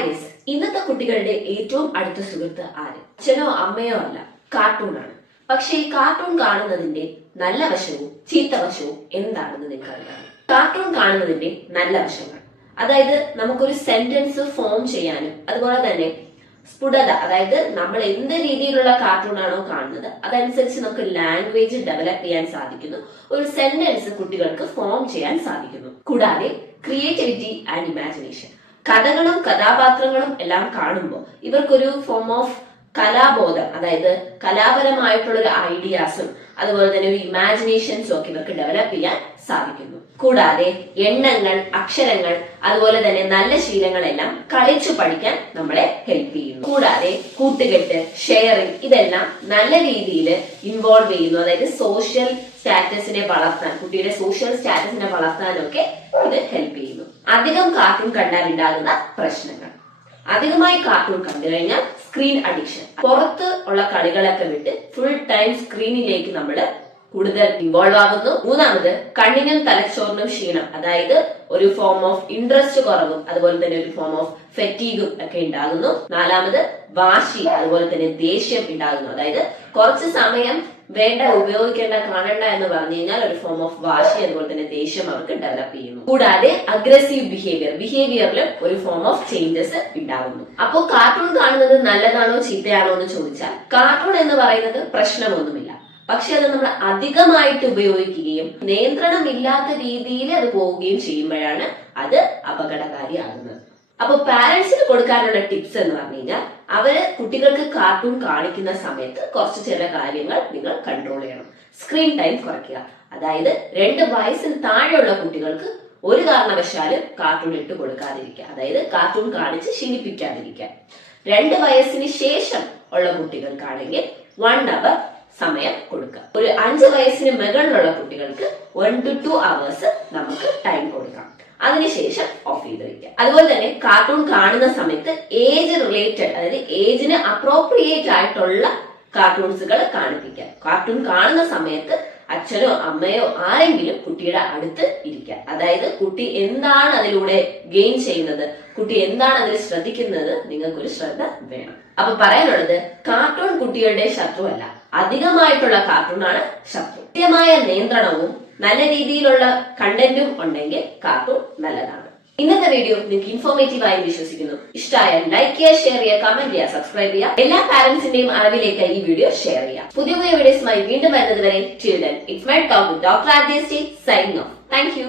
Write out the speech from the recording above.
Hi guys, ഇന്നത്തെ കുട്ടികളുടെ ഏറ്റവും അടുത്ത സുഹൃത്ത് ആര്? അച്ഛനോ അമ്മയോ അല്ല, കാർട്ടൂണാണ്. പക്ഷെ ഈ കാർട്ടൂൺ കാണുന്നതിന്റെ നല്ല വശവും ചീത്ത വശവും എന്താണെന്ന് നിങ്ങൾക്കറിയാം. കാർട്ടൂൺ കാണുന്നതിന്റെ നല്ല വശങ്ങൾ, അതായത് നമുക്കൊരു സെന്റൻസ് ഫോം ചെയ്യാനും അതുപോലെ തന്നെ സ്ഫുടത, അതായത് നമ്മൾ എന്ത് രീതിയിലുള്ള കാർട്ടൂൺ ആണോ കാണുന്നത് അതനുസരിച്ച് നമുക്ക് ലാംഗ്വേജ് ഡെവലപ്പ് ചെയ്യാൻ സാധിക്കുന്നു. ഒരു സെന്റൻസ് കുട്ടികൾക്ക് ഫോം ചെയ്യാൻ സാധിക്കുന്നു. കൂടാതെ ക്രിയേറ്റിവിറ്റി ആൻഡ് ഇമാജിനേഷൻ, കഥകളും കഥാപാത്രങ്ങളും എല്ലാം കാണുമ്പോൾ ഇവർക്കൊരു ഫോം ഓഫ് കലാബോധം, അതായത് കലാപരമായിട്ടുള്ള ഒരു ഐഡിയാസും അതുപോലെ തന്നെ ഒരു ഇമാജിനേഷൻസും ഒക്കെ ഇവർക്ക് ഡെവലപ്പ് ചെയ്യാൻ സാധിക്കുന്നു. കൂടാതെ എണ്ണങ്ങൾ, അക്ഷരങ്ങൾ അതുപോലെ തന്നെ നല്ല ശീലങ്ങളെല്ലാം കളിച്ചു പഠിക്കാൻ നമ്മളെ ഹെൽപ്പ് ചെയ്യുന്നു. കൂടാതെ കൂട്ടുകെട്ട്, ഷെയറിംഗ് ഇതെല്ലാം നല്ല രീതിയിൽ ഇൻവോൾവ് ചെയ്യുന്നു. അതായത് സോഷ്യൽ സ്റ്റാറ്റസിനെ വളർത്താൻ, കുട്ടിയുടെ സോഷ്യൽ സ്റ്റാറ്റസിനെ വളർത്താനൊക്കെ ഇത് ഹെൽപ്പ് ചെയ്യുന്നു. അധികം കാർട്ടൂൺ കണ്ടാൽ ഉണ്ടാകുന്ന പ്രശ്നങ്ങൾ: അധികമായി കാർട്ടൂൺ കണ്ടു കഴിഞ്ഞാൽ സ്ക്രീൻ അഡിക്ഷൻ, പുറത്ത് ഉള്ള കളികളൊക്കെ വിട്ട് ഫുൾ ടൈം സ്ക്രീനിലേക്ക് നമ്മൾ കൂടുതൽ ഇൻവോൾവ് ആകുന്നു. മൂന്നാമത് കണ്ണിനും തലച്ചോറിനും ക്ഷീണം, അതായത് ഒരു ഫോം ഓഫ് ഇൻട്രസ്റ്റ് കുറവും അതുപോലെ തന്നെ ഒരു ഫോം ഓഫ് ഫെറ്റീഗും ഒക്കെ ഉണ്ടാകുന്നു. നാലാമത് വാശി അതുപോലെ തന്നെ ദേഷ്യം ഉണ്ടാകുന്നു, അതായത് കുറച്ച് സമയം വേണ്ട, ഉപയോഗിക്കേണ്ട, കാണണ്ട എന്ന് പറഞ്ഞു കഴിഞ്ഞാൽ ഒരു ഫോം ഓഫ് വാശി അതുപോലെ തന്നെ ദേഷ്യം അവർക്ക് ഡെവലപ്പ് ചെയ്യുന്നു. കൂടാതെ അഗ്രസീവ് ബിഹേവിയറിലും ഒരു ഫോം ഓഫ് ചേഞ്ചസ് ഉണ്ടാകുന്നു. അപ്പോൾ കാർട്ടൂൺ കാണുന്നത് നല്ലതാണോ ചീത്തയാണോ എന്ന് ചോദിച്ചാൽ, കാർട്ടൂൺ എന്ന് പറയുന്നത് പ്രശ്നമൊന്നുമില്ല. പക്ഷെ അത് നമ്മൾ അധികമായിട്ട് ഉപയോഗിക്കുകയും നിയന്ത്രണമില്ലാത്ത രീതിയിൽ അത് പോവുകയും ചെയ്യുമ്പോഴാണ് അത് അപകടകാരിയാകുന്നത്. അപ്പൊ പാരന്റ്സിന് കൊടുക്കാനുള്ള ടിപ്സ് എന്ന് പറഞ്ഞു കഴിഞ്ഞാൽ, അവര് കുട്ടികൾക്ക് കാർട്ടൂൺ കാണിക്കുന്ന സമയത്ത് കുറച്ച് ചില കാര്യങ്ങൾ നിങ്ങൾ കൺട്രോൾ ചെയ്യണം. സ്ക്രീൻ ടൈം കുറയ്ക്കുക, അതായത് 2 വയസ്സിന് താഴെയുള്ള കുട്ടികൾക്ക് ഒരു കാരണവശാലും കാർട്ടൂൺ ഇട്ട് കൊടുക്കാതിരിക്കുക, അതായത് കാർട്ടൂൺ കാണിച്ച് ശീലിപ്പിക്കാതിരിക്കുക. 2 വയസ്സിന് ശേഷം ഉള്ള കുട്ടികൾക്കാണെങ്കിൽ 1 അവർ സമയം കൊടുക്കുക. ഒരു 5 വയസ്സിന് മുകളിലുള്ള കുട്ടികൾക്ക് 1 to 2 hours നമുക്ക് ടൈം കൊടുക്കാം. അതിനുശേഷം ഓഫ് ചെയ്ത് വയ്ക്കുക. അതുപോലെ തന്നെ കാർട്ടൂൺ കാണുന്ന സമയത്ത് ഏജ് റിലേറ്റഡ്, അതായത് ഏജിന് അപ്രോപ്രിയേറ്റ് ആയിട്ടുള്ള കാർട്ടൂൺസുകൾ കാണിപ്പിക്കുക. കാർട്ടൂൺ കാണുന്ന സമയത്ത് അച്ഛനോ അമ്മയോ ആരെങ്കിലും കുട്ടിയുടെ അടുത്ത് ഇരിക്കുക. അതായത് കുട്ടി എന്താണ് അതിലൂടെ ഗെയിൻ ചെയ്യുന്നത്, കുട്ടി എന്താണ് അതിൽ ശ്രദ്ധിക്കുന്നത്, നിങ്ങൾക്കൊരു ശ്രദ്ധ വേണം. അപ്പൊ പറയാനുള്ളത്, കാർട്ടൂൺ കുട്ടികളുടെ ശത്രുവല്ല, അധികമായിട്ടുള്ള കാർട്ടൂണാണ് ശത്രു. കൃത്യമായ നിയന്ത്രണവും നല്ല രീതിയിലുള്ള കണ്ടന്റും ഉണ്ടെങ്കിൽ കാർട്ടൂൺ നല്ലതാണ്. ഇന്നത്തെ വീഡിയോ നിങ്ങൾക്ക് ഇൻഫോർമേറ്റീവ് ആയി വിശ്വസിക്കുന്നു. ഇഷ്ടമായാൽ ലൈക്ക് ചെയ്യുക, ഷെയർ ചെയ്യുക, കമന്റ് ചെയ്യുക, സബ്സ്ക്രൈബ് ചെയ്യുക. എല്ലാ പാരന്റ്സിന്റെയും അറിവിലേക്ക് ഈ വീഡിയോ ഷെയർ ചെയ്യുക. പുതിയ വീഡിയോസുമായി വീണ്ടും വരുന്നത് വരെ, till then, it's my talk with Dr. Adesti signing off. Thank you.